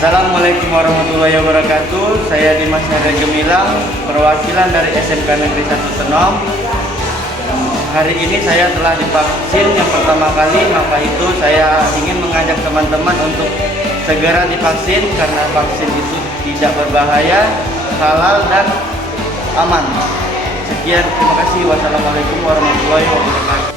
Assalamualaikum warahmatullahi wabarakatuh. Saya Dimas Hendra Gemilang, perwakilan dari SMK Negeri 1 Tenom. Hari ini saya telah divaksin yang pertama kali, maka itu saya ingin mengajak teman-teman untuk segera divaksin karena vaksin itu tidak berbahaya, halal dan aman. Sekian, terima kasih. Wassalamualaikum warahmatullahi wabarakatuh.